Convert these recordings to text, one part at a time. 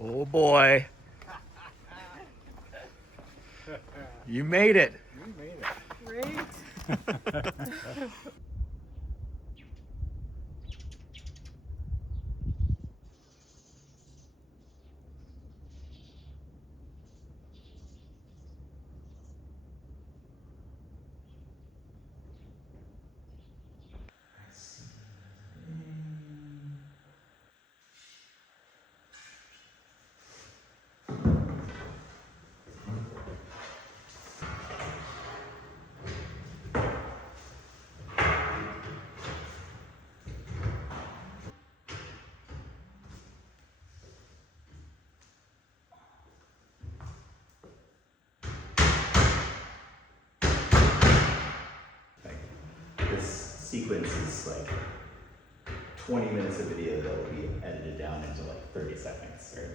Oh boy. You made it. You made it. Great. Like, this sequence is like 20 minutes of video that will be edited down into like 30 seconds, right?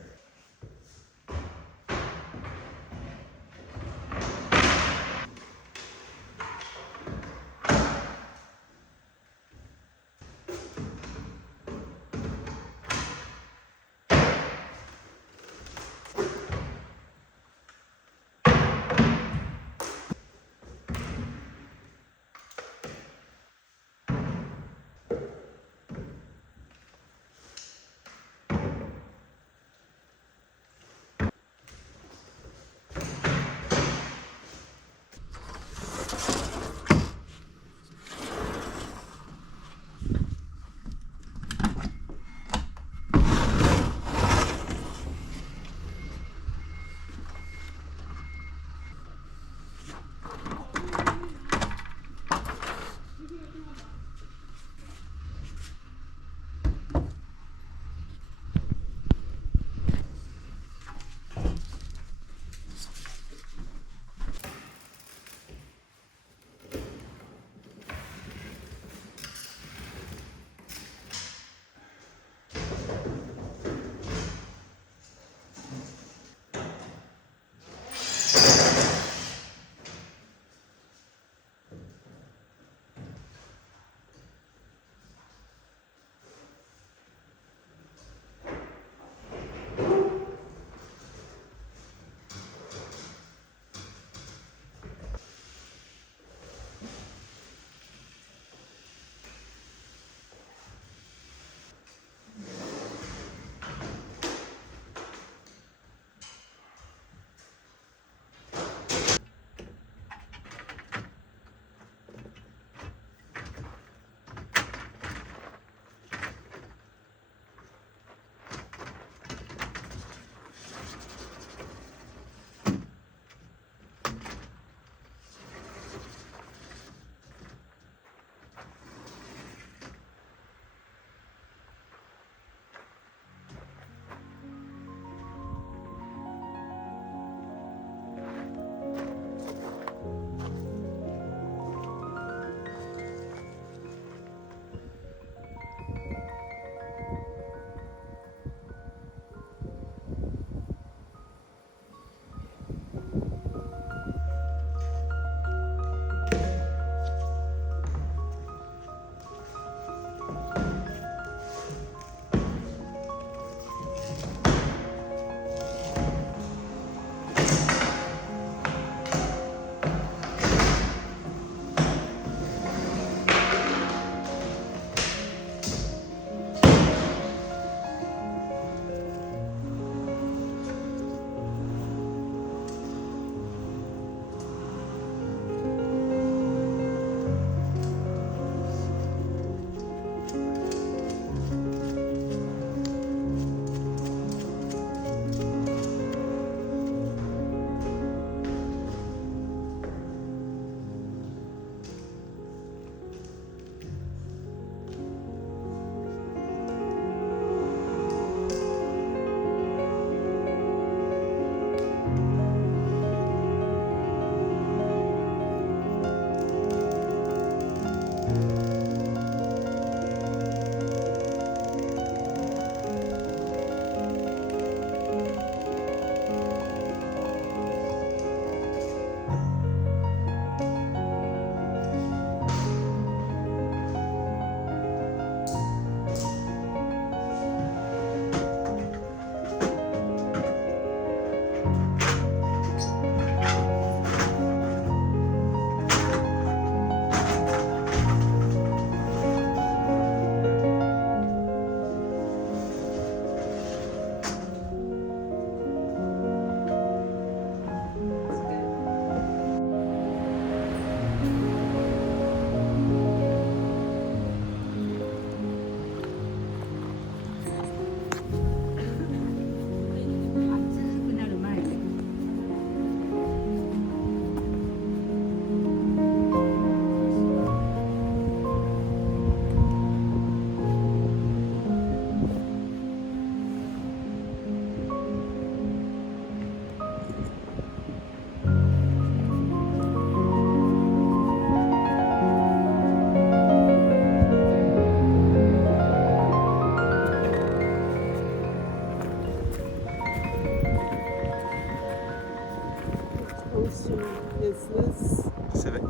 This Civic.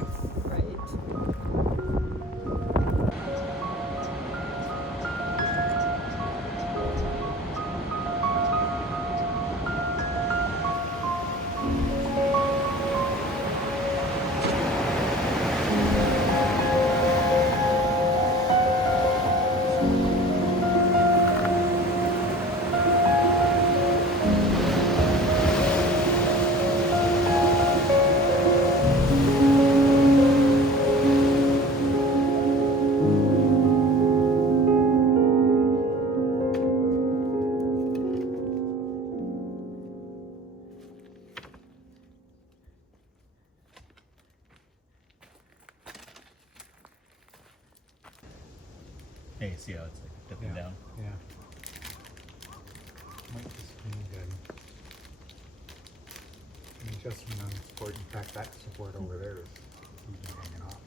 right. Hey, see how it's like dipping down? Yeah. Might just need an adjustment on the support. In fact, that support over there is even hanging off.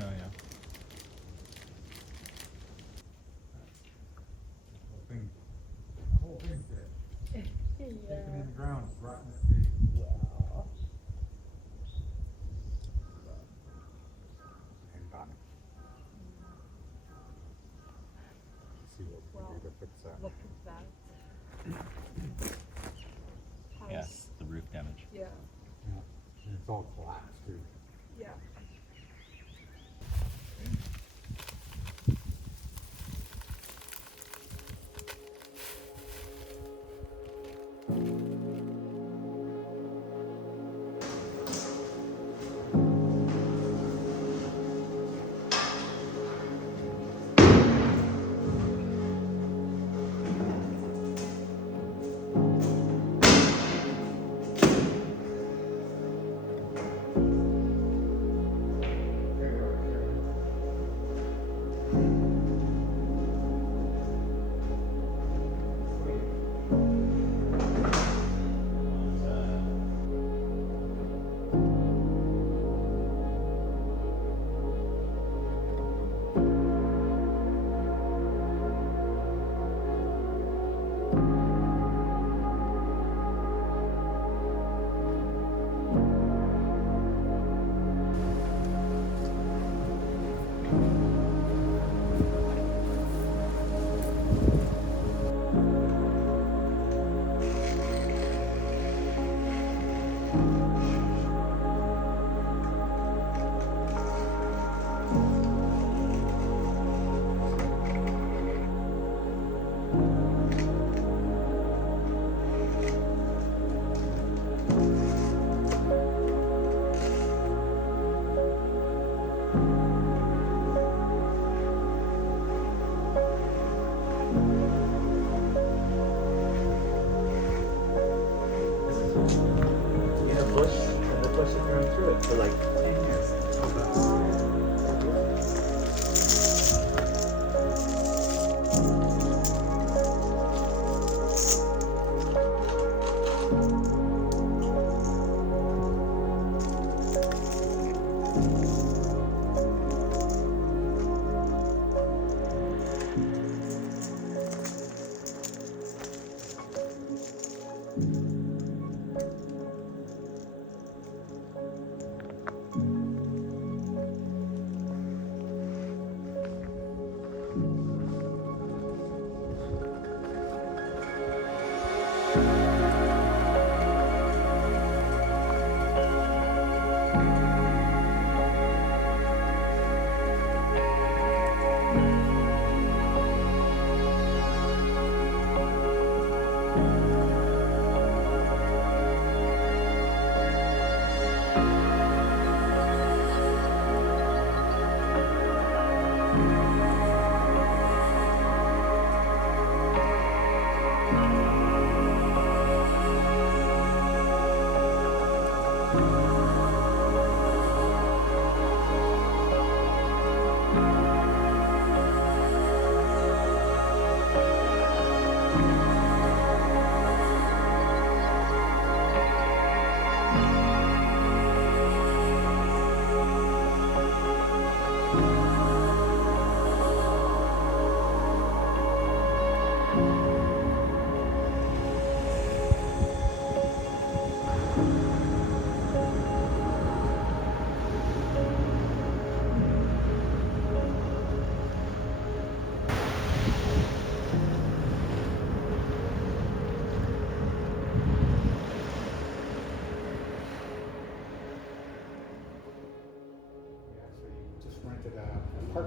Oh, yeah. The whole thing's dead. Taken in the ground, it's rotting its feet. And done. See what we can do to fix that. Look at that. Yes, the roof damage. Yeah. Yeah. And it's all collapsed too. Yeah. In a bush, and the bush has grown through it for like 10 years.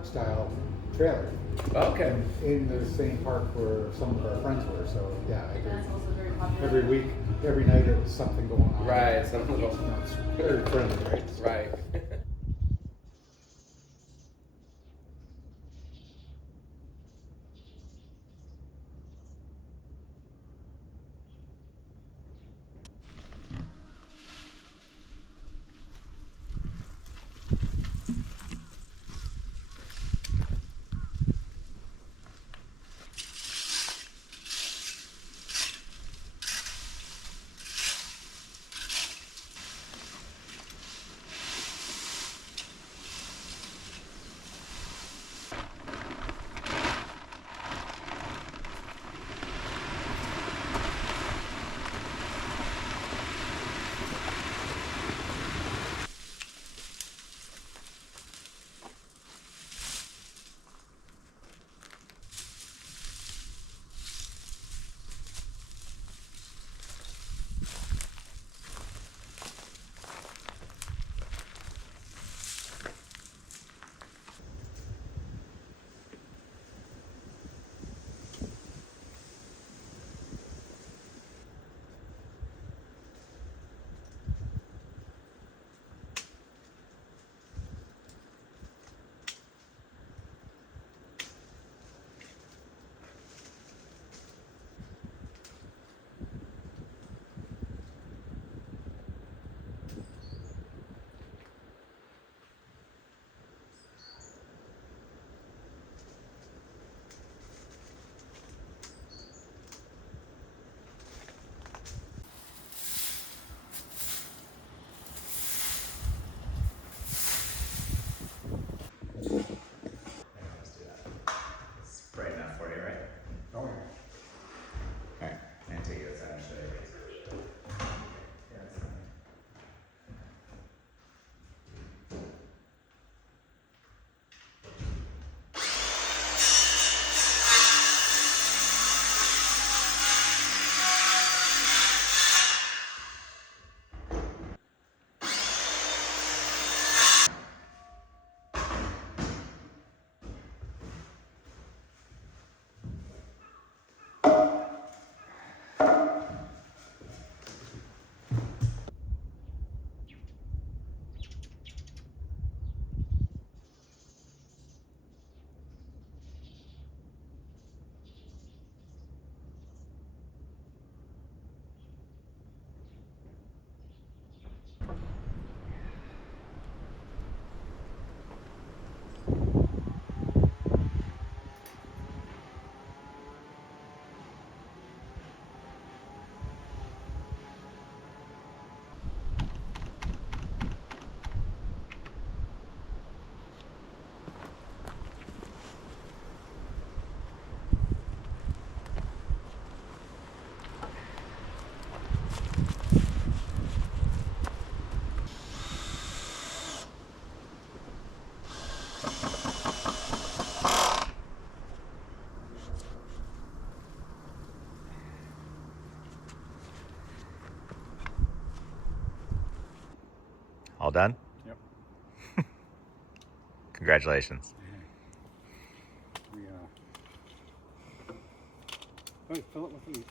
park style trailer. Okay. In the same park where some of our friends were, so yeah, I And that's did. also very popular. Every week, every night, it was something going on. Right, some little. You know, it's very friendly, right? Right. Let's do that. It's bright enough for you, right? Oh, yeah. Alright, I'm gonna take you outside and show you. Yeah, that's fine. All done? Yep. Congratulations. We, oh, fill it with heat.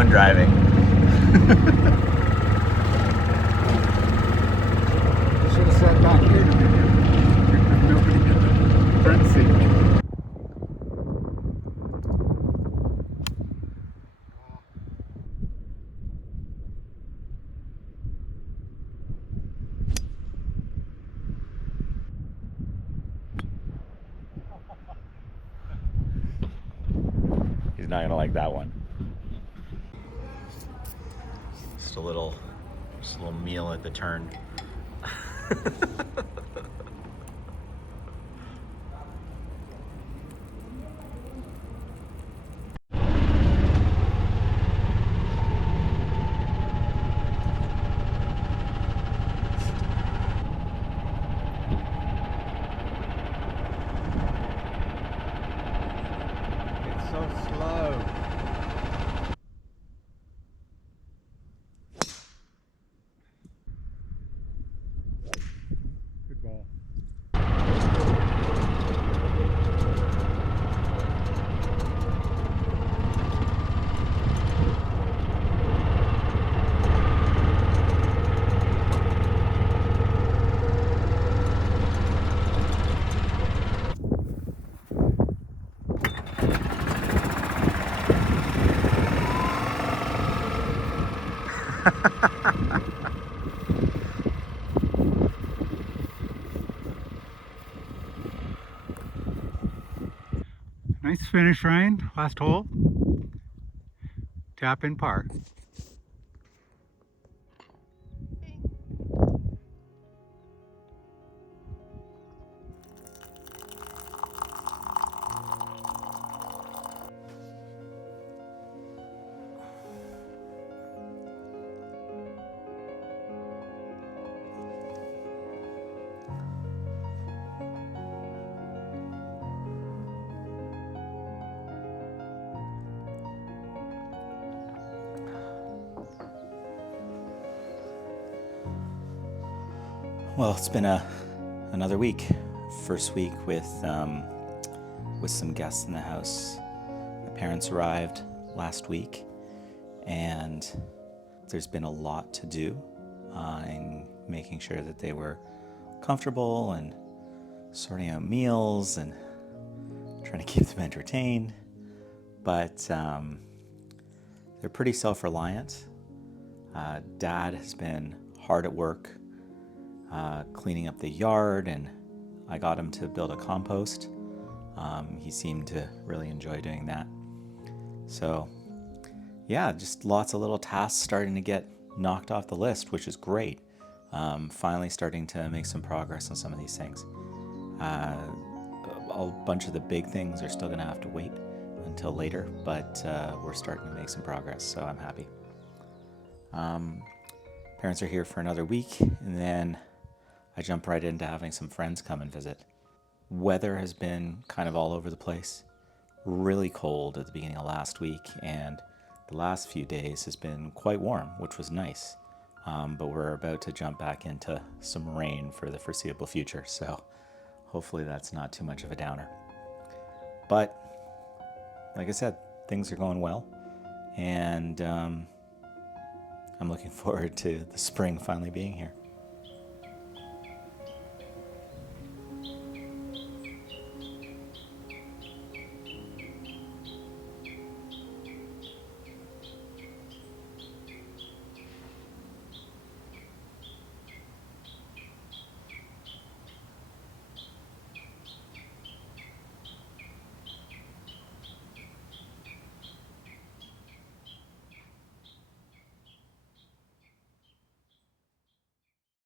one driving. Should have sat back here to begin. Nobody in the front seat. He's not gonna like that one. Just a little meal at the turn. It's so slow. Good ball. Nice finish, Ryan. Last hole. Tap in par. Well, it's been another week. First week with some guests in the house. My parents arrived last week, and there's been a lot to do in making sure that they were comfortable and sorting out meals and trying to keep them entertained. But they're pretty self-reliant. Dad has been hard at work cleaning up the yard, and I got him to build a compost. He seemed to really enjoy doing that. So yeah, just lots of little tasks starting to get knocked off the list, which is great. Finally starting to make some progress on some of these things. A bunch of the big things are still gonna have to wait until later, but we're starting to make some progress, so I'm happy. Parents are here for another week, and then I jump right into having some friends come and visit. Weather has been kind of all over the place. Really cold at the beginning of last week, and the last few days has been quite warm, which was nice. But we're about to jump back into some rain for the foreseeable future, so hopefully that's not too much of a downer. But like I said, things are going well, and I'm looking forward to the spring finally being here.